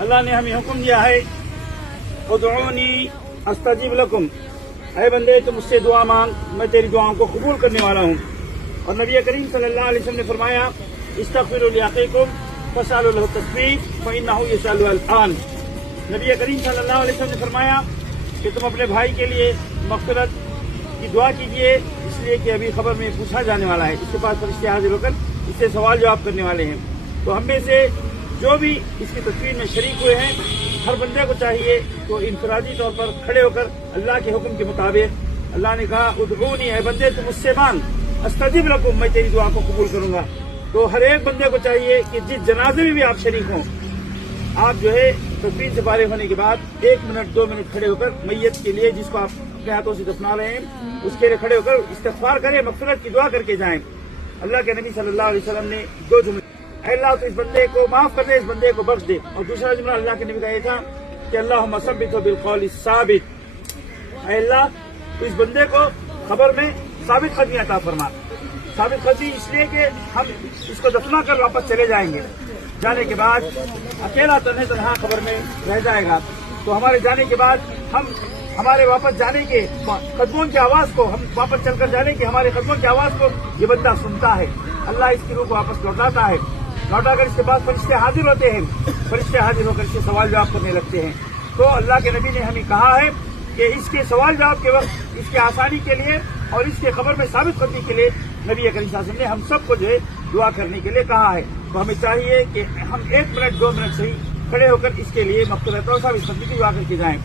اللہ نے ہمیں حکم دیا ہے ادعونی استجیب لکم، اے بندے تم مجھ سے دعا مانگ، میں تیری دعاؤں کو قبول کرنے والا ہوں۔ اور نبی کریم صلی اللہ علیہ وسلم نے فرمایا استغفروا لاخیکم فاسألوا له التثبیت فإنه يسأل الآن۔ نبی کریم صلی اللہ علیہ وسلم نے فرمایا کہ تم اپنے بھائی کے لیے مغفرت کی دعا کیجیے، اس لیے کہ ابھی خبر میں پوچھا جانے والا ہے، اس کے پاس فرشتے حاضر ہو کر اس سے سوال جواب کرنے والے ہیں۔ تو ہم میں سے جو بھی اس کی تدفین میں شریک ہوئے ہیں، ہر بندے کو چاہیے تو انفرادی طور پر کھڑے ہو کر اللہ کے حکم کے مطابق، اللہ نے کہا ادعونی، اے بندے تم مجھ سے مانگ، استجب لکم، میں تیری دعا کو قبول کروں گا۔ تو ہر ایک بندے کو چاہیے کہ جس جنازے میں بھی آپ شریک ہوں، آپ جو ہے تدفین سے فارغ ہونے کے بعد 1 منٹ 2 منٹ کھڑے ہو کر میت کے لیے، جس کو آپ اپنے ہاتھوں سے دفنا رہے ہیں، اس کے لیے کھڑے ہو کر استغفار کریں، مغفرت کی دعا کر کے جائیں۔ اللہ کے نبی صلی اللہ علیہ وسلم نے 2 جملے، اے اللہ تو اس بندے کو معاف کر دے، اس بندے کو بخش دے، اور دوسرا جملہ اللہ کے نبی کا یہ تھا کہ اللہم ثبتہ بالقول الثابت، اے اللہ تو اس بندے کو خبر میں ثابت قدمی عطا فرما۔ ثابت قدمی اس لیے کہ ہم اس کو دفنا کر واپس چلے جائیں گے، جانے کے بعد اکیلا تنہا قبر میں رہ جائے گا، تو ہمارے جانے کے بعد ہمارے واپس جانے کے قدموں کی آواز کو، ہم واپس چل کر جانے کے ہمارے قدموں کی آواز کو یہ بندہ سنتا ہے، اللہ اس کی روح کو واپس لوٹاتا ہے، لوٹا کر اس کے بعد فرشتے حاضر ہوتے ہیں، فرشتے حاضر ہو کر اس سے سوال جواب کرنے لگتے ہیں۔ تو اللہ کے نبی نے ہمیں کہا ہے کہ اس کے سوال جواب کے وقت اس کے آسانی کے لیے اور اس کے خبر میں ثابت قدمی کے لیے نبی کریم صلی اللہ علیہ وسلم نے ہم سب کو جو ہے دعا کرنے کے لیے کہا ہے۔ تو ہمیں چاہیے کہ ہم 1 منٹ 2 منٹ صحیح کھڑے ہو کر اس کے لیے مغفرت اور ثابت قدمی کی دعا کر کے جائیں۔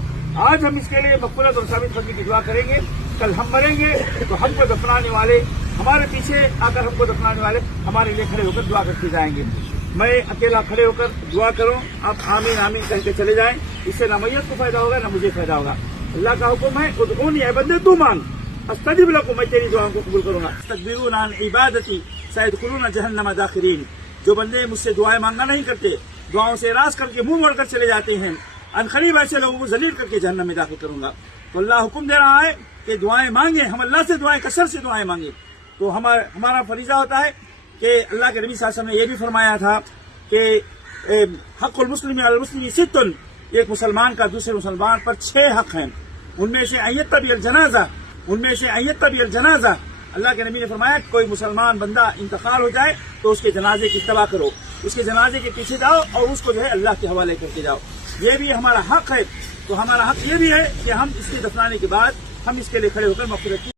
آج ہم اس کے لیے مغفرت اور ثابت قدمی کی دعا کریں گے، کل ہم مریں گے تو ہم کو دفنانے والے، ہمارے پیچھے آ کر ہم کو دفنانے والے ہمارے لیے کھڑے ہو کر دعا کرتے جائیں گے۔ میں اکیلا کھڑے ہو کر دعا کروں، آپ آمین آمین کہہ کے چلے جائیں، اس سے نہ میت کو فائدہ ہوگا نہ مجھے فائدہ ہوگا۔ اللہ کا حکم ہے ادعونی، اے بندے تو مانگ، استجب لکم، میں تیری دعاؤں کو قبول کروں گا۔ استکبرون عن عبادتی سیدخلون جہنم داخرین، جو بندے مجھ سے دعائیں مانگنا نہیں کرتے، دعاؤں سے اعراض کر کے منہ موڑ کر چلے جاتے ہیں، ان قریب ایسے لوگوں کو ذلیل کر کے جہنم میں داخل کروں گا۔ تو اللہ حکم دے رہا ہے کہ دعائیں مانگیں، ہم اللہ سے دعائیں کثرت سے دعائیں مانگیں۔ تو ہمارا فریضہ ہوتا ہے کہ اللہ کے نبی صلی اللہ علیہ وسلم نے یہ بھی فرمایا تھا کہ حق المسلم علی المسلم ست، ایک مسلمان کا دوسرے مسلمان پر 6 حق ہیں، ان میں سے ان یتبع الجنازہ، اللہ کے نبی نے فرمایا کہ کوئی مسلمان بندہ انتقال ہو جائے تو اس کے جنازے کی اتباع کرو، اس کے جنازے کے پیچھے جاؤ اور اس کو جو ہے اللہ کے حوالے کر کے جاؤ، یہ بھی ہمارا حق ہے۔ تو ہمارا حق یہ بھی ہے کہ ہم اس کے دفنانے کے بعد ہم اس کے لیے کھڑے ہو کر مغفرت کی